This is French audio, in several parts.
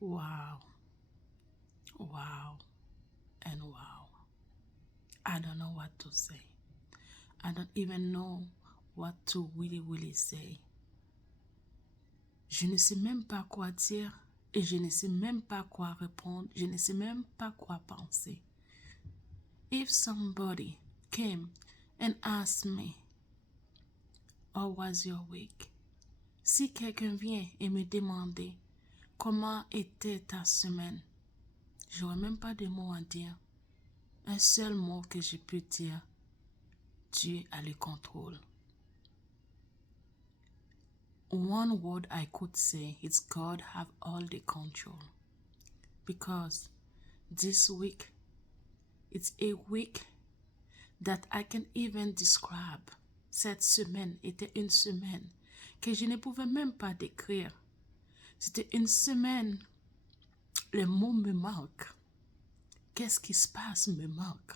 Wow, wow, and wow. I don't know what to say. I don't even know what to really say. Je ne sais même pas quoi dire et je ne sais même pas quoi répondre. Je ne sais même pas quoi penser. If somebody came and asked me, how was your week? Si quelqu'un vient et me demandait comment était ta semaine, j'aurais même pas de mots à dire. Un seul mot que je peux dire, Dieu a le contrôle. One word I could say is God have all the control. Because this week, it's a week that I can even describe. Cette semaine était une semaine que je ne pouvais même pas décrire. C'était une semaine, les mots me manquent. Qu'est-ce qui se passe me manque.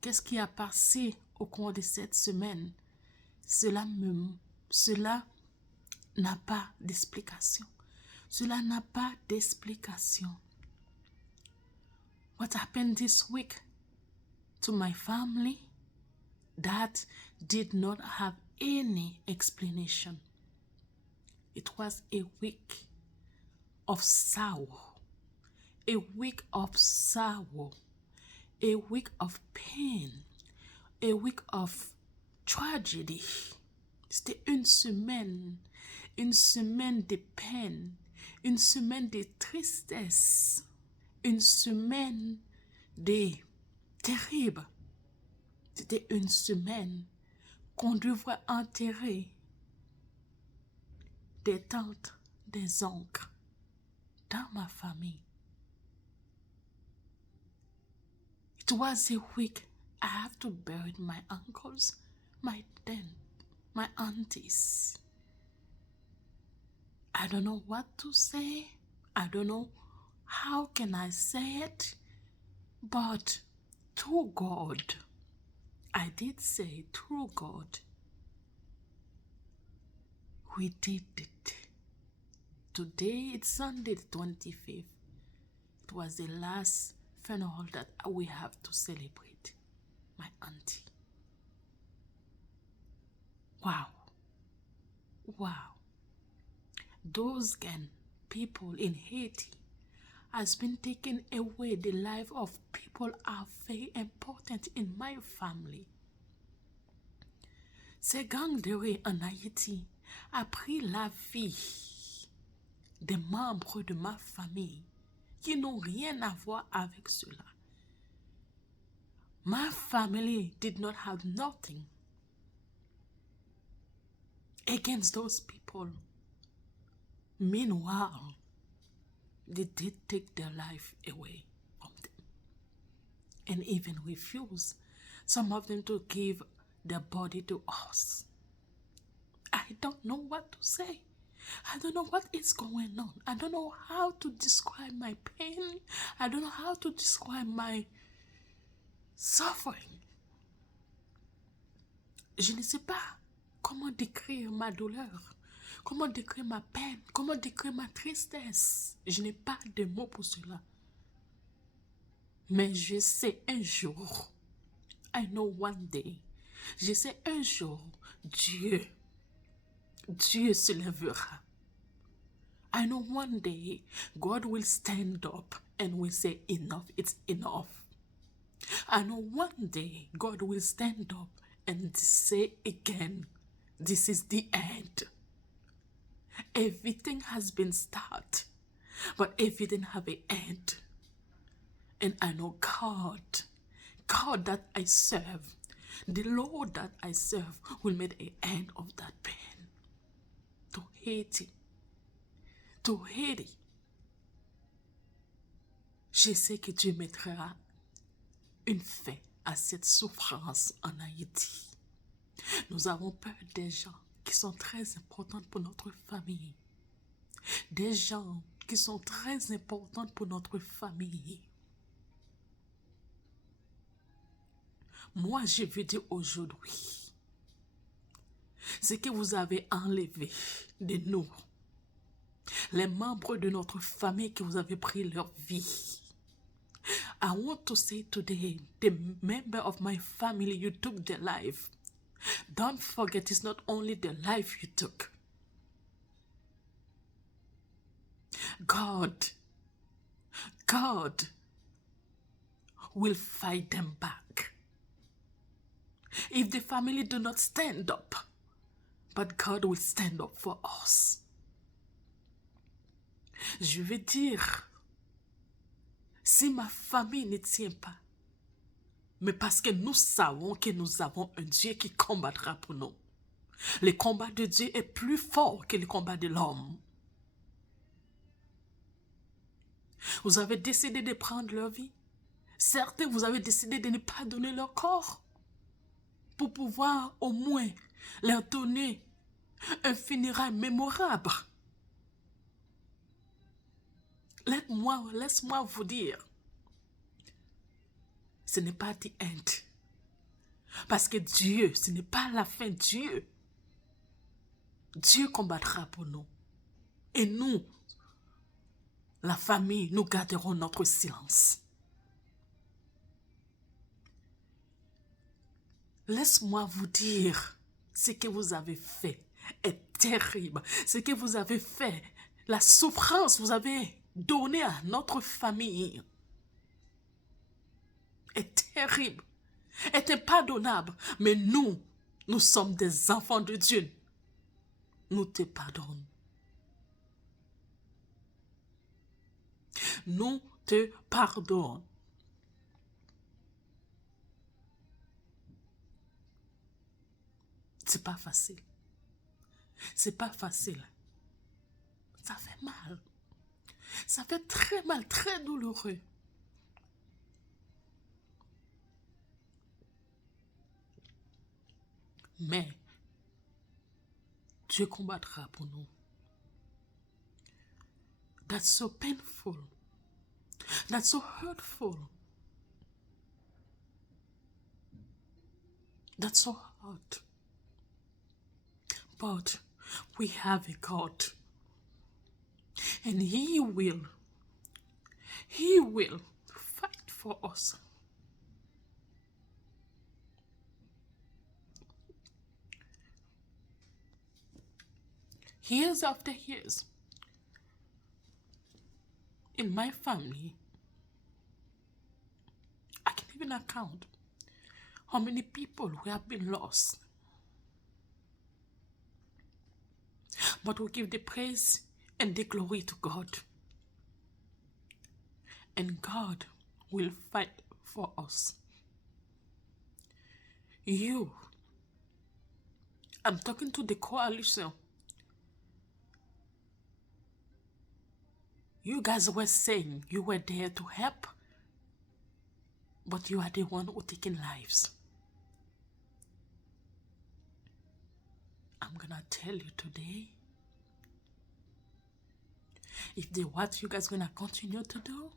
Qu'est-ce qui a passé au cours de cette semaine? Cela n'a pas d'explication. Cela n'a pas d'explication. What happened this week to my family? That did not have any explanation. It was a week of sorrow, a week of sorrow, a week of pain, a week of tragedy. C'était une semaine de peine, une semaine de tristesse, une semaine de terrible. C'était une semaine qu'on devrait enterrer des tantes, des oncles dans ma famille. It was a week I have to bury my uncles, my aunt, my aunties. I don't know what to say. I don't know how can I say it. But through God, I did say through God, we did it. Today it's Sunday the 25th. It was the last funeral that we have to celebrate. My auntie. Wow. Wow. Those people in Haiti has been taking away the life of people are very important in my family. Ces gangs de rue en Haïti a pris la vie des membres de ma famille qui n'ont rien à voir avec cela. My family did not have nothing against those people. Meanwhile, they did take their life away from them and even refuse some of them to give their body to us. I don't know what to say. I don't know what is going on. I don't know how to describe my pain. I don't know how to describe my suffering. Je ne sais pas comment décrire ma douleur, comment décrire ma peine, comment décrire ma tristesse. Je n'ai pas de mots pour cela. Mais je sais un jour, I know one day, je sais un jour, Dieu se lèvera. I know one day, God will stand up and will say, enough, it's enough. I know one day, God will stand up and say again, this is the end. Everything has been started, but everything have an end. And I know God that I serve, the Lord that I serve will make an end of that pain. To Haiti. To Haiti. Je sais que Dieu mettra une fin à cette souffrance en Haïti. Nous avons peur des gens qui sont très importants pour notre famille. Des gens qui sont très importants pour notre famille. Moi, je veux dire aujourd'hui, ce que vous avez enlevé de nous, les membres de notre famille qui vous avez pris leur vie. I want to say today, the member of my family you took their life. Don't forget, it's not only the life you took. God will fight them back. If the family do not stand up, but God will stand up for us. Je veux dire, si ma famille ne tient pas, mais parce que nous savons que nous avons un Dieu qui combattra pour nous. Le combat de Dieu est plus fort que le combat de l'homme. Vous avez décidé de prendre leur vie. Certains, vous avez décidé de ne pas donner leur corps pour pouvoir au moins leur donner un funérail mémorable. Laisse-moi vous dire, ce n'est pas the end. Parce que Dieu, ce n'est pas la fin. Dieu combattra pour nous. Et nous, la famille, nous garderons notre silence. Laisse-moi vous dire, ce que vous avez fait est terrible. Ce que vous avez fait, la souffrance que vous avez donnée à notre famille est terrible, est impardonnable. Mais nous sommes des enfants de Dieu. Nous te pardonnons. Nous te pardonnons. C'est pas facile. C'est pas facile. Ça fait mal. Ça fait très mal, très douloureux. Mais Dieu combattra pour nous. That's so painful. That's so hurtful. That's so hard. But we have a God. And He will fight for us. Years after years, in my family, I can even account how many people who have been lost. But we give the praise and the glory to God. And God will fight for us. I'm talking to the coalition. You guys were saying you were there to help, but you are the one who taking lives. I'm gonna tell you today, if the what you guys gonna continue to do,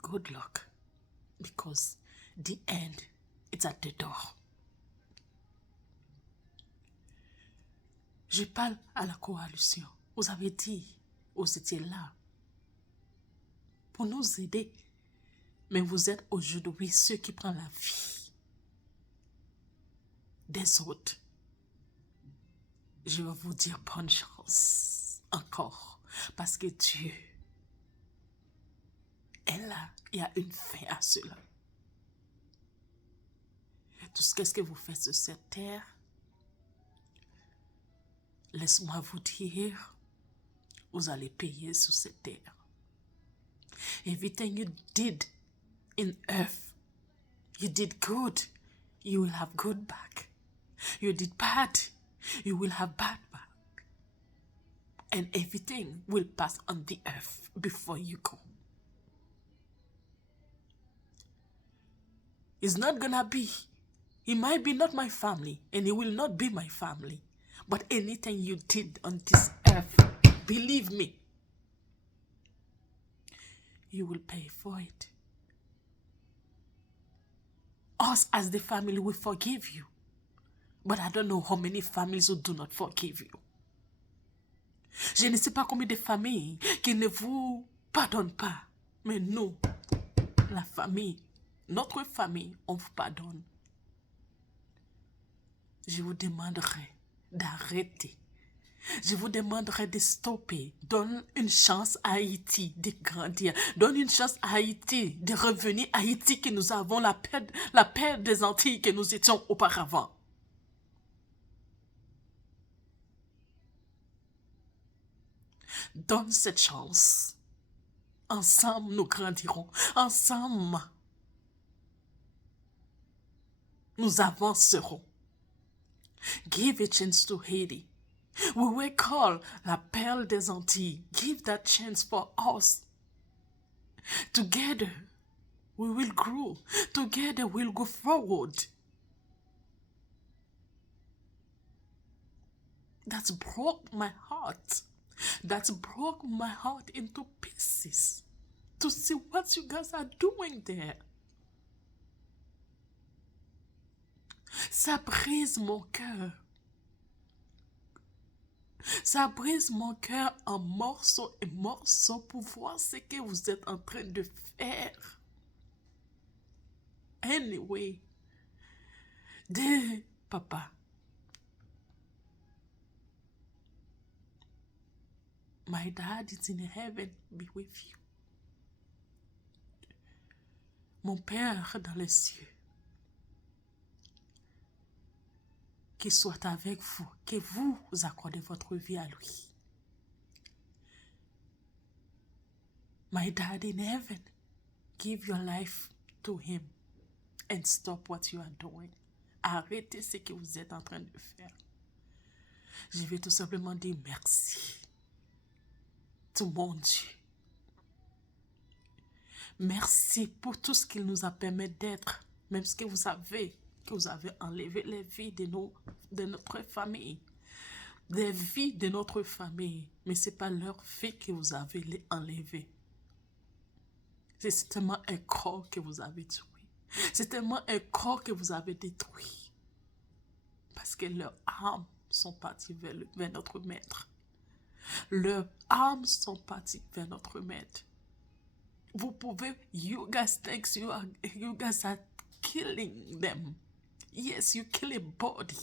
good luck, because the end is at the door. Je parle à la coalition. Vous avez dit, vous étiez là pour nous aider, mais vous êtes aujourd'hui ceux qui prennent la vie des autres. Je vais vous dire bonne chance encore, parce que Dieu est là. Il y a une fin à cela. Tout ce que vous faites sur cette terre, laisse-moi vous dire, vous allez payer sur cette terre. Everything you did in earth, you did good, you will have good back. You did bad, you will have bad back. And everything will pass on the earth before you go. It's not gonna be, it might be not my family, and it will not be my family. But anything you did on this earth, believe me, you will pay for it. Us as the family will forgive you. But I don't know how many families who do not forgive you. Je ne sais pas combien de familles qui ne vous pardonnent pas. Mais nous, la famille, notre famille, on vous pardonne. Je vous demanderai d'arrêter. Je vous demanderai de stopper. Donne une chance à Haïti de grandir. Donne une chance à Haïti de revenir à Haïti que nous avons la paix des Antilles que nous étions auparavant. Donne cette chance. Ensemble, nous grandirons. Ensemble, nous avancerons. Give a chance to Haiti. We will call la perle des Antilles. Give that chance for us. Together, we will grow. Together, we'll go forward. That's broke my heart. That's broke my heart into pieces. To see what you guys are doing there. Ça brise mon cœur. Ça brise mon cœur en morceaux et morceaux pour voir ce que vous êtes en train de faire. Anyway, dear Papa, my dad is in heaven, be with you. Mon Père dans les cieux, qu'il soit avec vous, que vous accordez votre vie à lui. My dad in heaven, give your life to him and stop what you are doing. Arrêtez ce que vous êtes en train de faire. Je vais tout simplement dire merci. Tout mon Dieu. Merci pour tout ce qu'il nous a permis d'être, même ce que vous avez enlevé les vies de notre famille, des vies de notre famille, mais ce n'est pas leur vie que vous avez enlevé. C'est seulement un corps que vous avez tué. C'est tellement un corps que vous avez détruit. Parce que leurs âmes sont parties vers notre maître. Leurs âmes sont parties vers notre maître. Vous pouvez, you guys think you guys are killing them. Yes, you kill a body.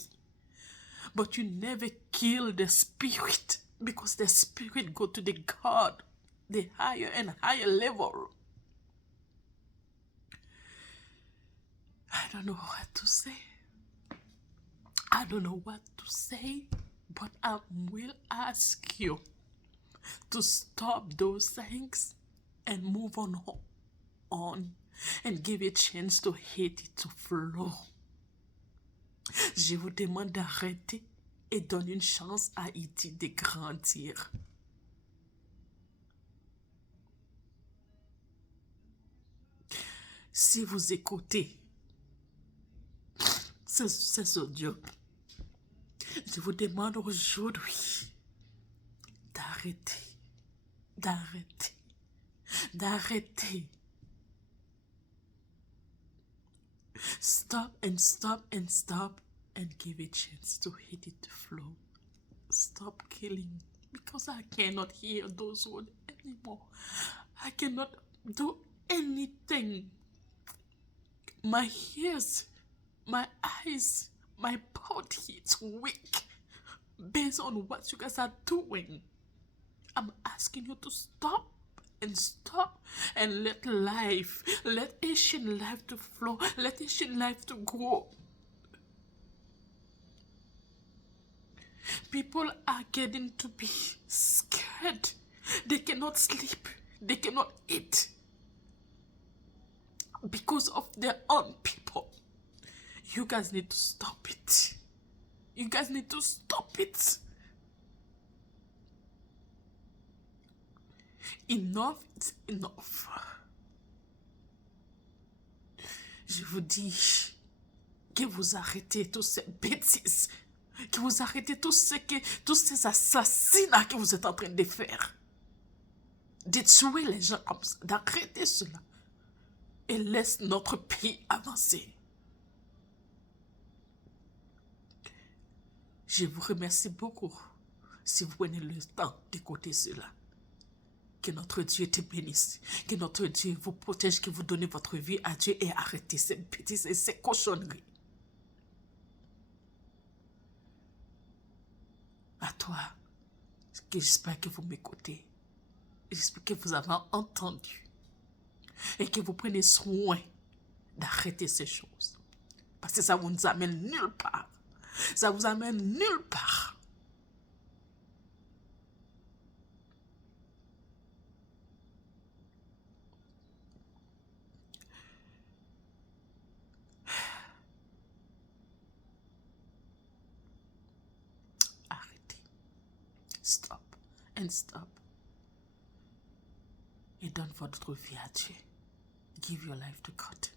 But you never kill the spirit. Because the spirit go to the God, the higher and higher level. I don't know what to say. I don't know what to say, but I will ask you to stop those things and move on and give a chance to Haiti to flow. Je vous demande d'arrêter et donner une chance à Haiti de grandir. Si vous écoutez ces audios, je vous demande aujourd'hui d'arrêter. Stop and give a chance to hit it to flow. Stop killing, because I cannot hear those words anymore. I cannot do anything. My ears, my eyes, my body is weak based on what you guys are doing. I'm asking you to stop and let Asian life to flow, let Asian life to grow. People are getting to be scared. They cannot sleep. They cannot eat because of their own people. You guys need to stop it. You guys need to stop it. Enough is enough. Je vous dis que vous arrêtez toutes ces bêtises, que vous arrêtez tous ces assassinats que vous êtes en train de faire. De tuer les gens comme ça, d'arrêter cela. Et laisse notre pays avancer. Je vous remercie beaucoup si vous prenez le temps d'écouter cela. Que notre Dieu te bénisse. Que notre Dieu vous protège, que vous donnez votre vie à Dieu et arrêtez ces bêtises et ces cochonneries. À toi, j'espère que vous m'écoutez. J'espère que vous avez entendu. Et que vous prenez soin d'arrêter ces choses. Parce que ça ne vous amène nulle part. Ça vous amène nulle part. Arrêtez. Stop. And stop. Et donne votre vie à Dieu. Give your life to God.